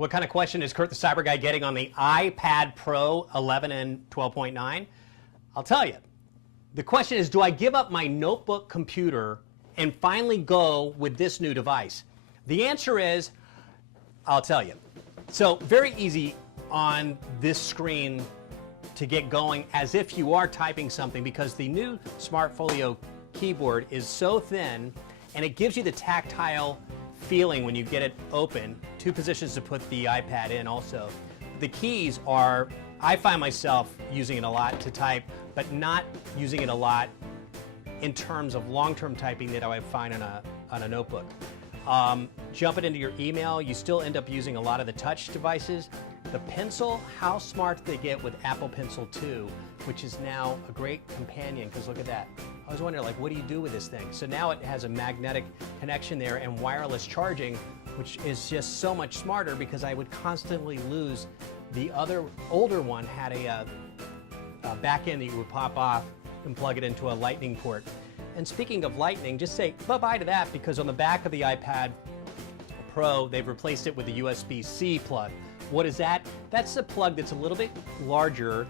What kind of question is Kurt the Cyber Guy getting on the iPad Pro 11 and 12.9? I'll tell you. The question is, do I give up my notebook computer and finally go with this new device? The answer is, I'll tell you. So very easy on this screen to get going as if you are typing something, because the new Smart Folio keyboard is so thin and it gives you the tactile feeling when you get it open. Two positions to put the iPad in also. The keys are, I find myself using it a lot to type, but not using it a lot in terms of long-term typing that I would find on a notebook. Jump it into your email, you still end up using a lot of the touch devices. The pencil, how smart they get with Apple Pencil 2, which is now a great companion, because look at that. I was wondering, like, what do you do with this thing? So now it has a magnetic connection there and wireless charging, which is just so much smarter, because I would constantly lose. The other older one had a back end that you would pop off and plug it into a lightning port. And speaking of lightning, just say bye-bye to that, because on the back of the iPad Pro, they've replaced it with a USB-C plug. What is that? That's a plug that's a little bit larger.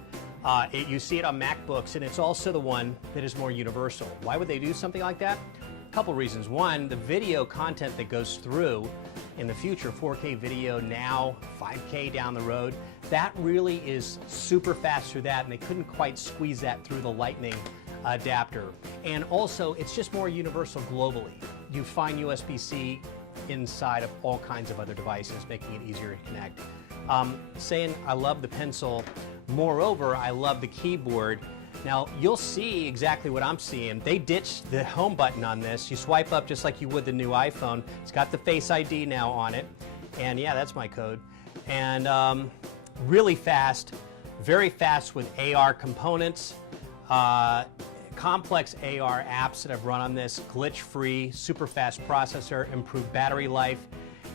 You see it on MacBooks, and it's also the one that is more universal. Why would they do something like that? A couple reasons. One, the video content that goes through in the future, 4K video now, 5K down the road, that really is super fast through that, and they couldn't quite squeeze that through the Lightning adapter. And also, it's just more universal globally. You find USB-C inside of all kinds of other devices, making it easier to connect. Saying I love the pencil, moreover, I love the keyboard. Now, you'll see exactly what I'm seeing. They ditched the home button on this. You swipe up just like you would the new iPhone. It's got the Face ID now on it. And yeah, that's my code. And really fast, very fast with AR components. Complex AR apps that I've run on this, glitch-free, super fast processor, improved battery life.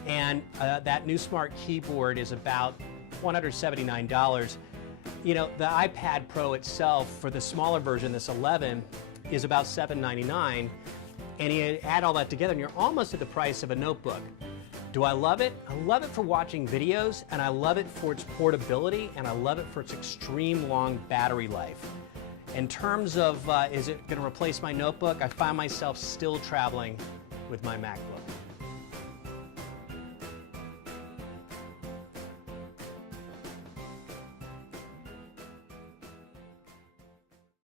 And that new smart keyboard is about $179. You know, the iPad Pro itself, for the smaller version, this 11, is about $799. And you add all that together and you're almost at the price of a notebook. Do I love it? I love it for watching videos, and I love it for its portability, and I love it for its extreme long battery life. In terms of, is it going to replace my notebook? I find myself still traveling with my MacBook.